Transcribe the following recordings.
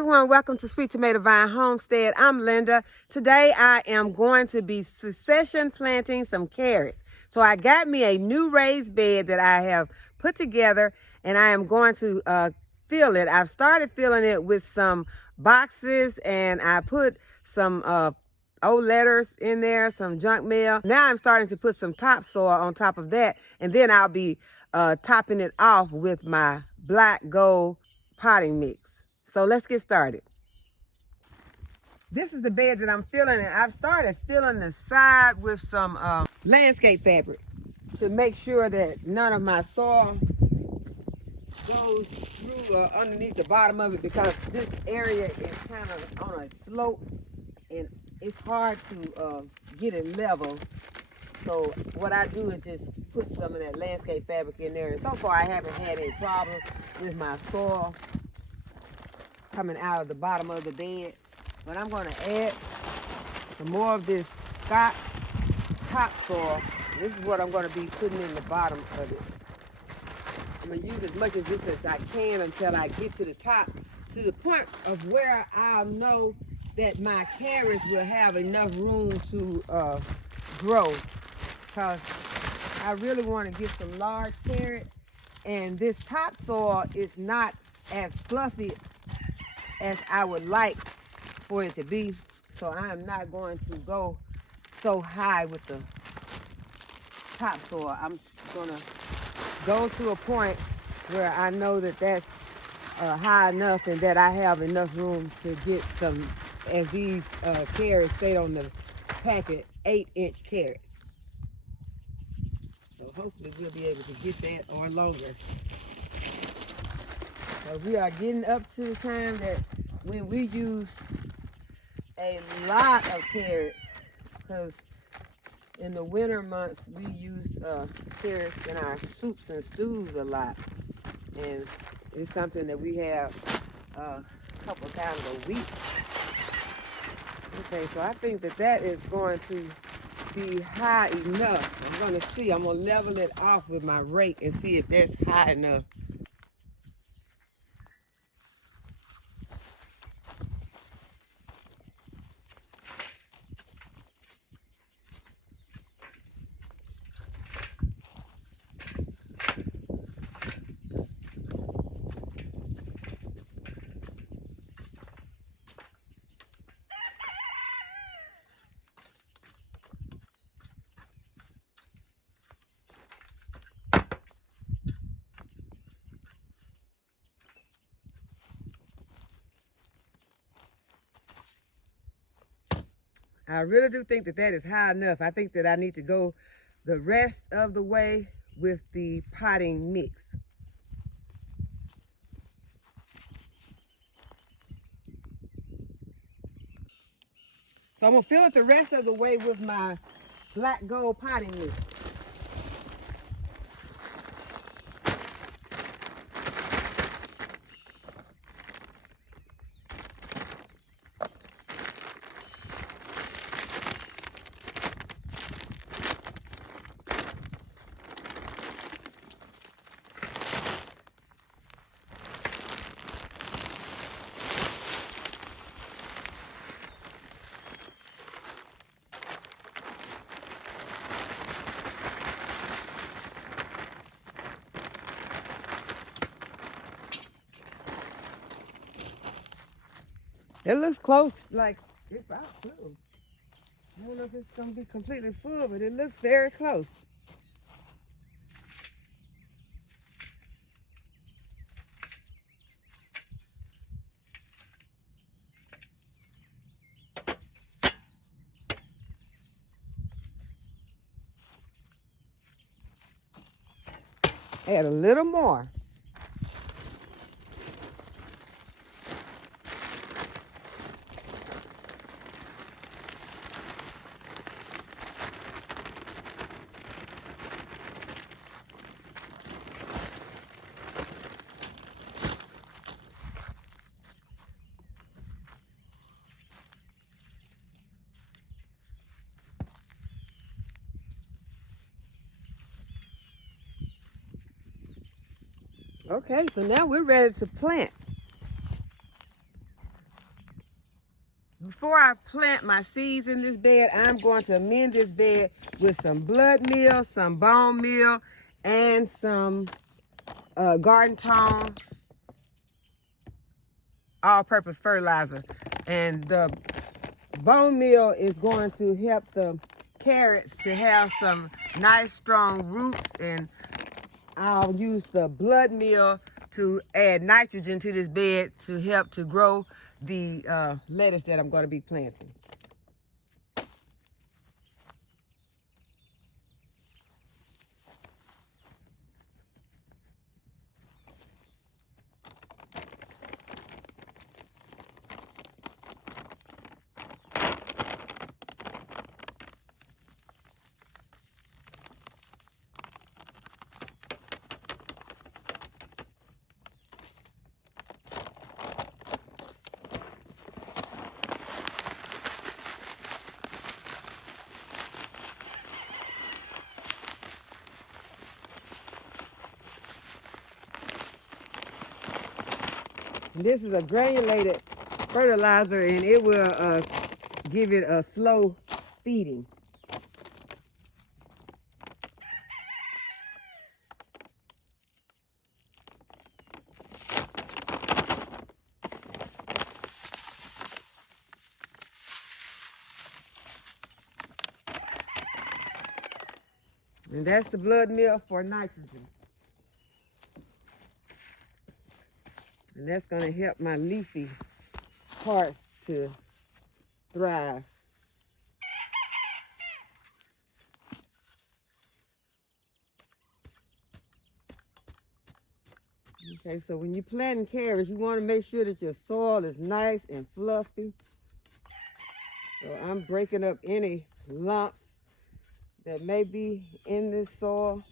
everyone, welcome to Sweet Tomato Vine Homestead. I'm Linda. Today I am going to be secession planting some carrots. So I got me a new raised bed that I have put together, and I am going to fill it. I've started filling it with some boxes, and I put some old letters in there, some junk mail. Now I'm starting to put some topsoil on top of that, and then I'll be topping it off with my black gold potting mix. So let's get started. This is the bed that I'm filling, and I've started filling the side with some landscape fabric to make sure that none of my soil goes through or underneath the bottom of it, because this area is kind of on a slope and it's hard to get it level. So what I do is just put some of that landscape fabric in there, and so far I haven't had any problems with my soil coming out of the bottom of the bed. But I'm going to add some more of this Scott topsoil. This is what I'm going to be putting in the bottom of it. I'm going to use as much of this as I can until I get to the top, to the point of where I'll know that my carrots will have enough room to grow. Because I really want to get some large carrots, and this topsoil is not as fluffy as I would like for it to be. So I am not going to go so high with the topsoil. I'm going to go to a point where I know that that's high enough and that I have enough room to get some, as these carrots stay on the packet, 8-inch carrots. So hopefully we'll be able to get that or longer. So we are getting up to the time that when we use a lot of carrots, because in the winter months we use carrots in our soups and stews a lot, and it's something that we have a couple times a week. Okay, so I think that that is going to be high enough. I'm going to see. I'm going to level it off with my rake and see if that's high enough. I really do think that that is high enough. I think that I need to go the rest of the way with the potting mix. So I'm going to fill it the rest of the way with my black gold potting mix. It looks close, like it's about full. I don't know if it's going to be completely full, but it looks very close. Add a little more. Okay, so now we're ready to plant. before I plant my seeds in this bed, I'm going to amend this bed with some blood meal, some bone meal, and some garden tone all-purpose fertilizer. And the bone meal is going to help the carrots to have some nice strong roots, and I'll use the blood meal to add nitrogen to this bed to help to grow the lettuce that I'm going to be planting. This is a granulated fertilizer, and it will give it a slow feeding. And that's the blood meal for nitrogen. And that's going to help my leafy parts to thrive. Okay, so when you're planting carrots, you want to make sure that your soil is nice and fluffy. So I'm breaking up any lumps that may be in this soil.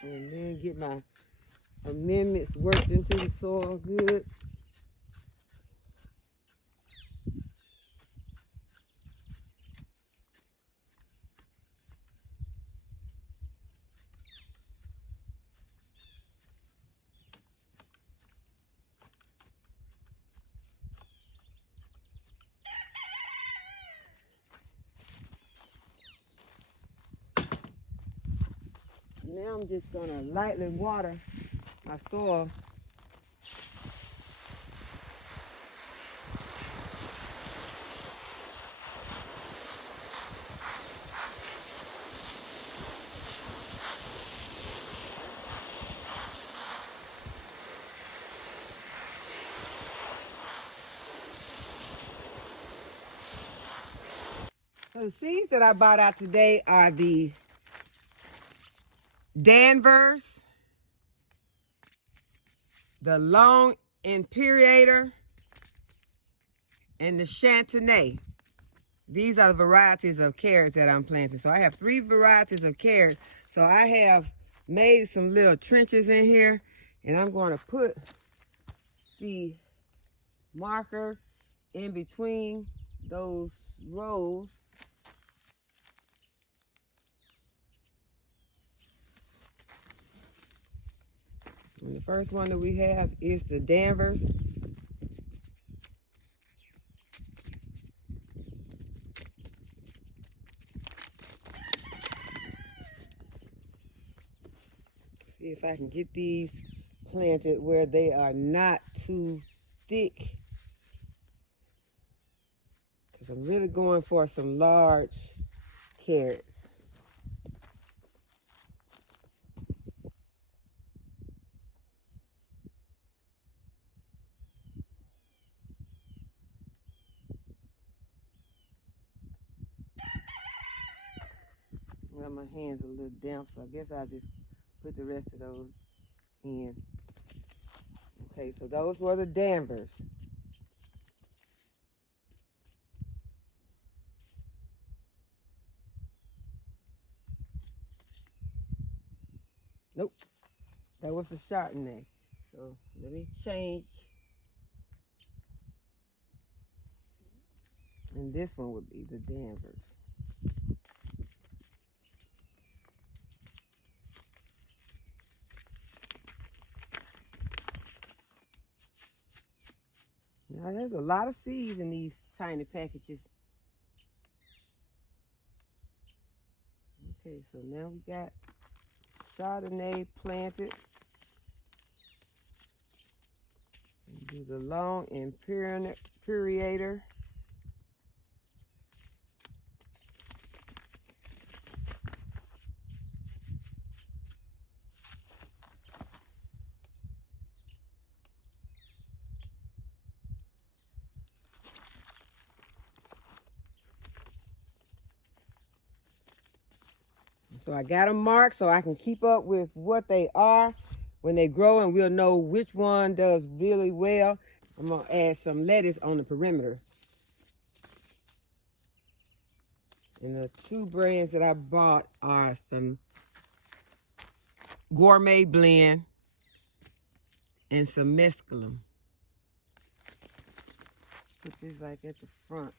And then get my amendments worked into the soil good. Now I'm just going to lightly water my soil. So the seeds that I bought out today are the Danvers, the Long Imperator, and the Chantenay. These are the varieties of carrots that I'm planting. So I have 3 varieties of carrots. So I have made some little trenches in here, and I'm going to put the marker in between those rows. And the first one that we have is the Danvers. See if I can get these planted where they are not too thick, because I'm really going for some large carrots. Well, my hand's a little damp, so I guess I'll just put the rest of those in. Okay, so those were the Danvers. Nope, that was the Chardonnay. So let me change. And this one would be the Danvers. Now, there's a lot of seeds in these tiny packages. Okay, so now we got Chardonnay planted. Do the long imperator. So I got them marked so I can keep up with what they are when they grow, and we'll know which one does really well. I'm going to add some lettuce on the perimeter. And the two brands that I bought are some Gourmet Blend and some Mescalum. Put this like at the front.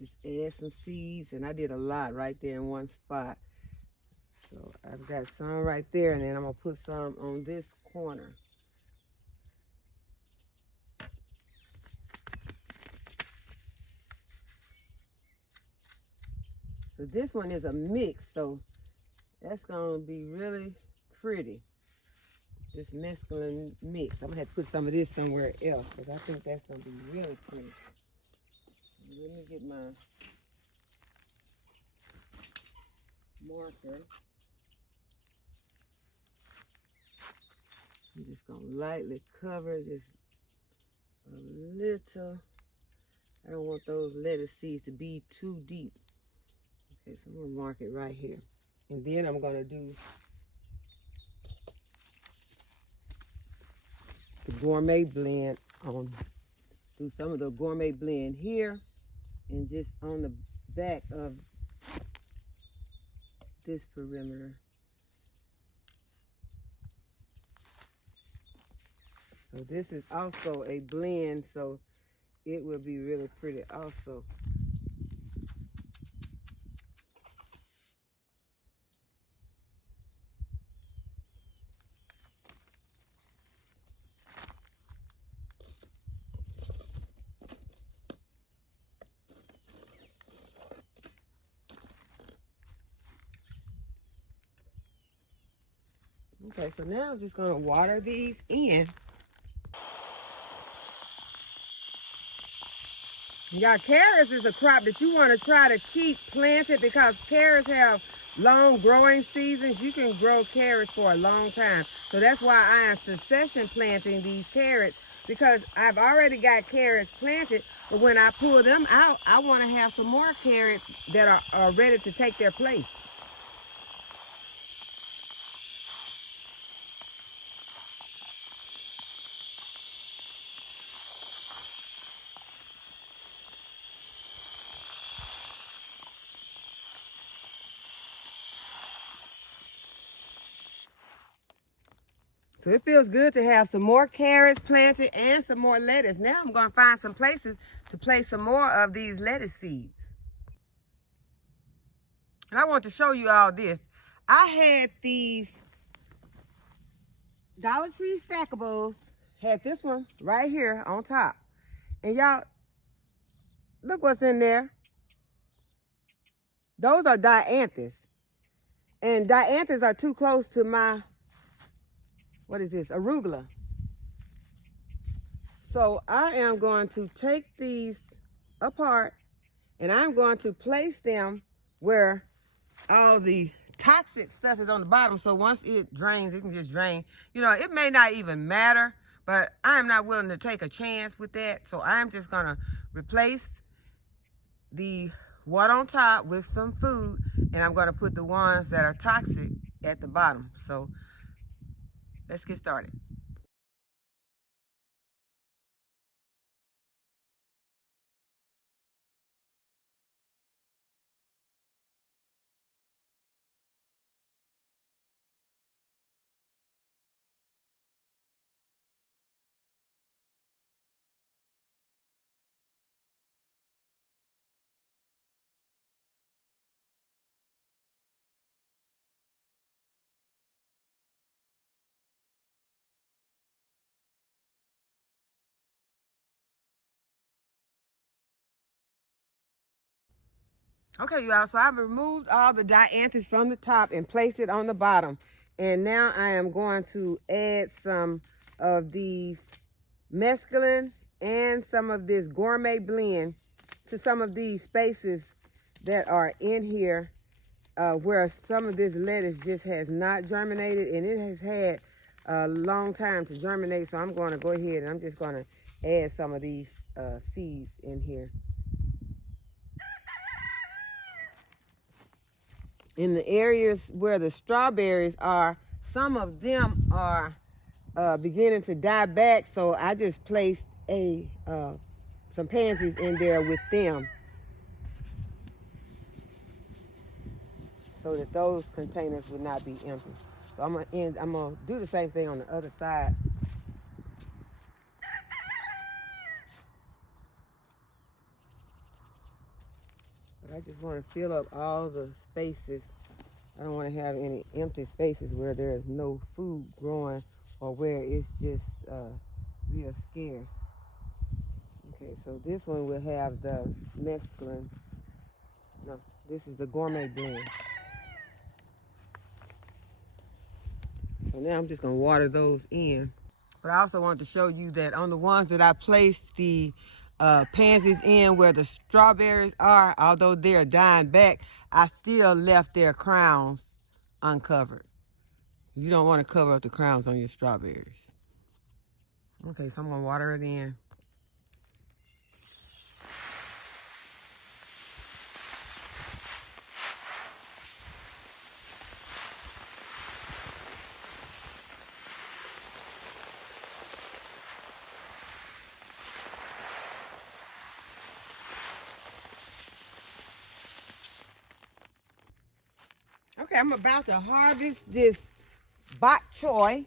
Just add some seeds, and I did a lot right there in one spot. So I've got some right there, and then I'm going to put some on this corner. So this one is a mix, so that's going to be really pretty. This mescaline mix. I'm going to have to put some of this somewhere else because I think that's going to be really pretty. Let me get my marker. I'm just going to lightly cover just a little. I don't want those lettuce seeds to be too deep. Okay, so I'm going to mark it right here. And then I'm going to do the Gourmet Blend on, do some of the Gourmet Blend here and just on the back of this perimeter. So this is also a blend, so it will be really pretty also. Okay, so now I'm just gonna water these in. Y'all, carrots is a crop that you want to try to keep planted because carrots have long growing seasons. You can grow carrots for a long time. So that's why I am succession planting these carrots, because I've already got carrots planted, but when I pull them out, I want to have some more carrots that are ready to take their place. So it feels good to have some more carrots planted and some more lettuce. Now I'm going to find some places to place some more of these lettuce seeds. And I want to show you all this. I had these Dollar Tree stackables, had this one right here on top. And y'all, look what's in there. Those are dianthus. And dianthus are too close to my, what is this, arugula. So I am going to take these apart and I'm going to place them where all the toxic stuff is on the bottom. So once it drains, it can just drain. You know, it may not even matter, but I'm not willing to take a chance with that. So I'm just going to replace the one on top with some food, and I'm going to put the ones that are toxic at the bottom. So let's get started. Okay, y'all, so I've removed all the dianthus from the top and placed it on the bottom. And now I am going to add some of these mescaline and some of this gourmet blend to some of these spaces that are in here where some of this lettuce just has not germinated, and it has had a long time to germinate. So I'm going to go ahead and I'm just going to add some of these seeds in here. In the areas where the strawberries are, some of them are beginning to die back, so I just placed some pansies in there with them so that those containers would not be empty. So I'm gonna do the same thing on the other side. But I just want to fill up all the spaces. I don't want to have any empty spaces where there's no food growing or where it's just real scarce. Okay, so this one will have the mescaline. No, this is the gourmet blend. So now I'm just gonna water those in. But I also want to show you that on the ones that I placed the pansies in where the strawberries are, although they're dying back, I still left their crowns uncovered. You don't want to cover up the crowns on your strawberries. Okay, so I'm gonna water it in. Okay, I'm about to harvest this bok choy.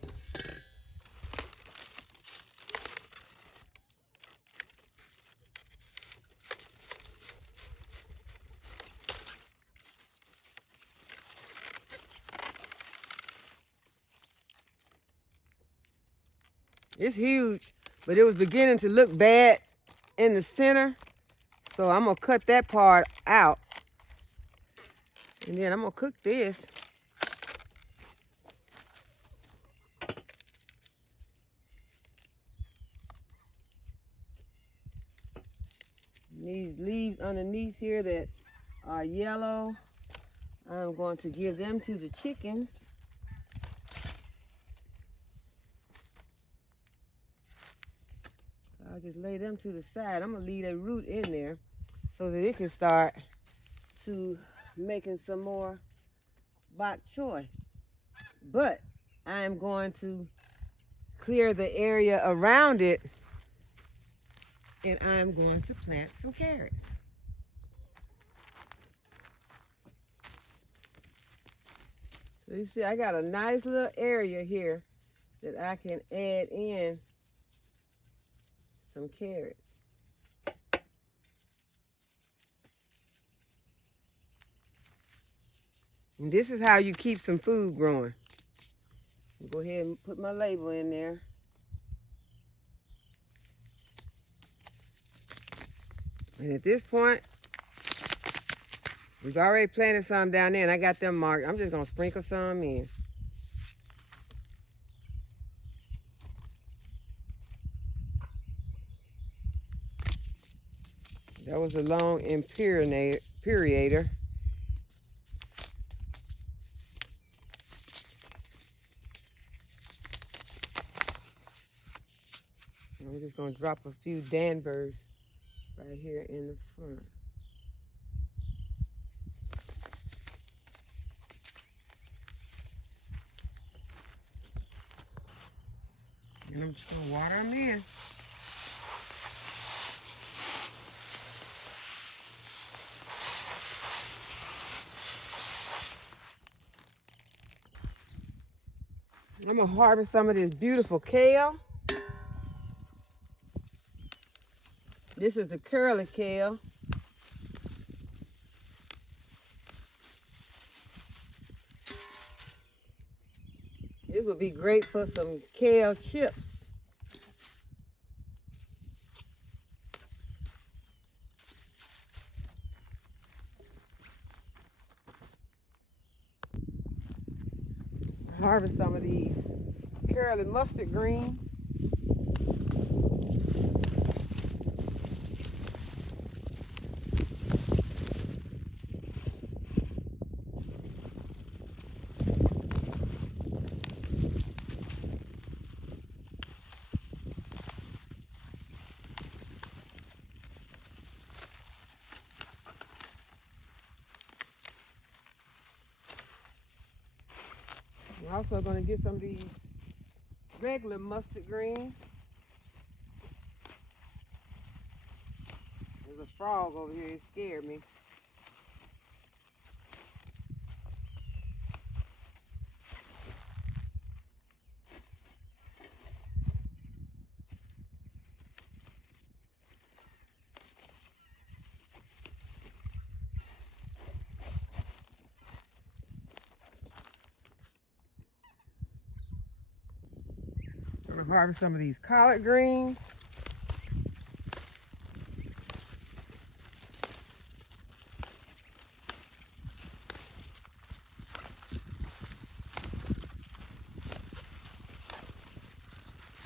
It's huge, but it was beginning to look bad in the center. So I'm gonna cut that part out. And then I'm gonna cook this. These leaves underneath here that are yellow, I'm going to give them to the chickens. I'll just lay them to the side. I'm gonna leave that root in there so that it can start to making some more bok choy. But I'm going to clear the area around it, and I'm going to plant some carrots. So you see, I got a nice little area here that I can add in some carrots. And this is how you keep some food growing. Go ahead and put my label in there. And at this point, we've already planted some down there, and I got them marked. I'm just gonna sprinkle some in. That was a long imperator. I'm just gonna drop a few Danvers right here in the front. And I'm just gonna water them in. I'm gonna harvest some of this beautiful kale. This is the curly kale. This would be great for some kale chips. harvest some of these curly mustard greens. I'm also going to get some of these regular mustard greens. There's a frog over here, it scared me. I'm going to harvest some of these collard greens.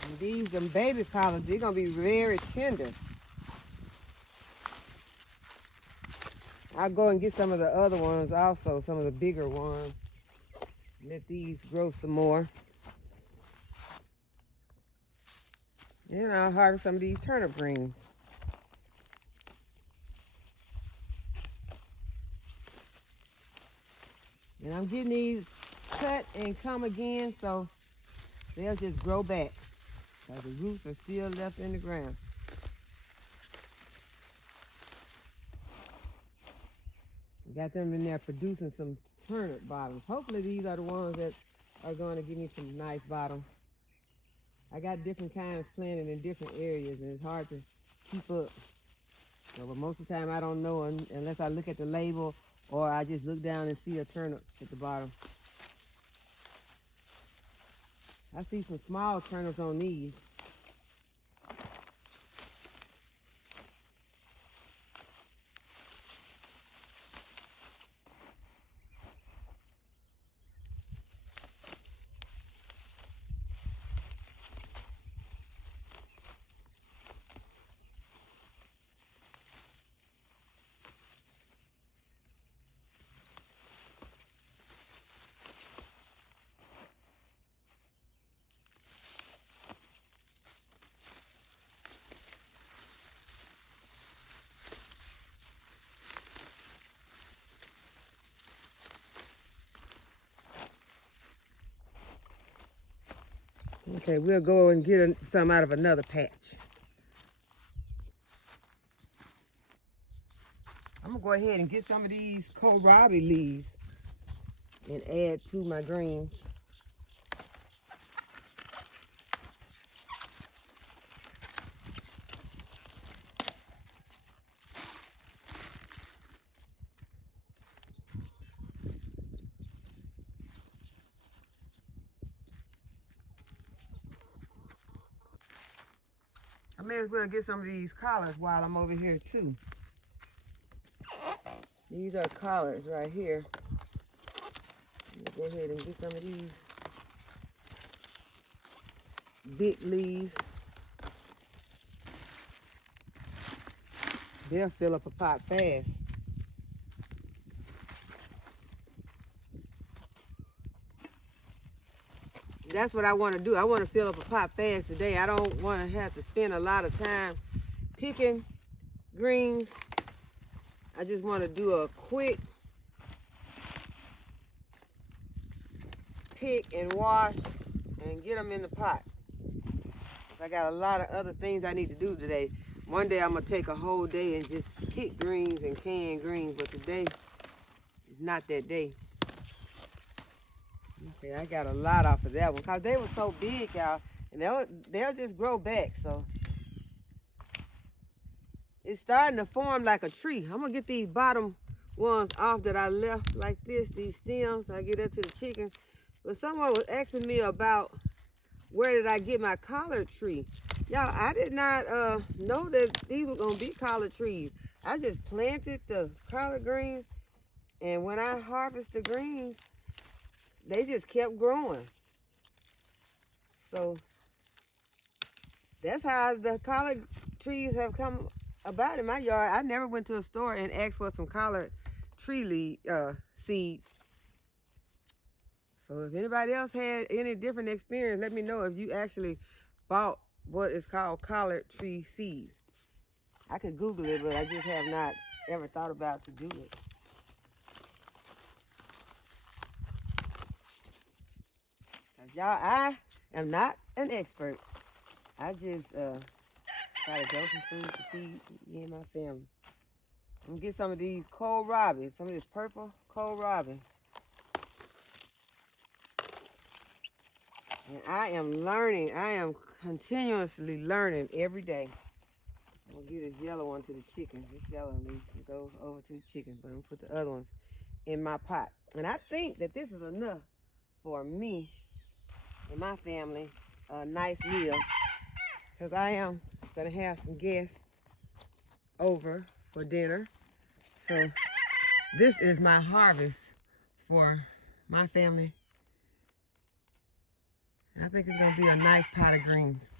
And these, them baby collards, they're going to be very tender. I'll go and get some of the other ones also, some of the bigger ones. Let these grow some more. And I'll harvest some of these turnip greens. And I'm getting these cut and come again so they'll just grow back. Because the roots are still left in the ground. Got them in there producing some turnip bottoms. Hopefully these are the ones that are going to give me some nice bottoms. I got different kinds planted in different areas, and it's hard to keep up. So, but most of the time I don't know unless I look at the label or I just look down and see a turnip at the bottom. I see some small turnips on these. Okay, we'll go and get some out of another patch. I'm gonna go ahead and get some of these kohlrabi leaves and add to my greens. I may as well get some of these collards while I'm over here too. These are collards right here. Go ahead and get some of these big leaves. They'll fill up a pot fast. That's what I want to do. I want to fill up a pot fast today. I don't want to have to spend a lot of time picking greens. I just want to do a quick pick and wash and get them in the pot. I got a lot of other things I need to do today. One day I'm going to take a whole day and just pick greens and can greens, but today is not that day. Okay, I got a lot off of that one because they were so big, y'all, and they'll just grow back. So it's starting to form like a tree. I'm gonna get these bottom ones off that I left like this, these stems. I get that to the chicken. But someone was asking me about where did I get my collard tree. Y'all, I did not know that these were gonna be collard trees. I just planted the collard greens, and when I harvest the greens, they just kept growing. So that's how the collard trees have come about in my yard. I never went to a store and asked for some collard tree seeds. So if anybody else had any different experience, let me know if you actually bought what is called collard tree seeds. I could Google it, but I just have not ever thought about to do it. Y'all, I am not an expert. I just try to grow some food to feed me and my family. I'm gonna get some of these kohlrabi, some of this purple kohlrabi. And I am learning. I am continuously learning every day. I'm gonna give this yellow one to the chickens. This yellow leaf can go over to the chickens, but I'm gonna put the other ones in my pot. And I think that this is enough for me and my family, a nice meal, because I am gonna have some guests over for dinner. So this is my harvest for my family. I think it's gonna be a nice pot of greens.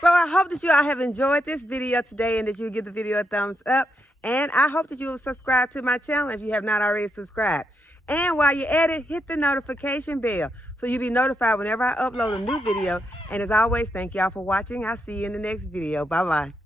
So I hope that you all have enjoyed this video today and that you give the video a thumbs up. And I hope that you will subscribe to my channel if you have not already subscribed. And while you're at it, hit the notification bell so you'll be notified whenever I upload a new video. And as always, thank y'all for watching. I'll see you in the next video. Bye-bye.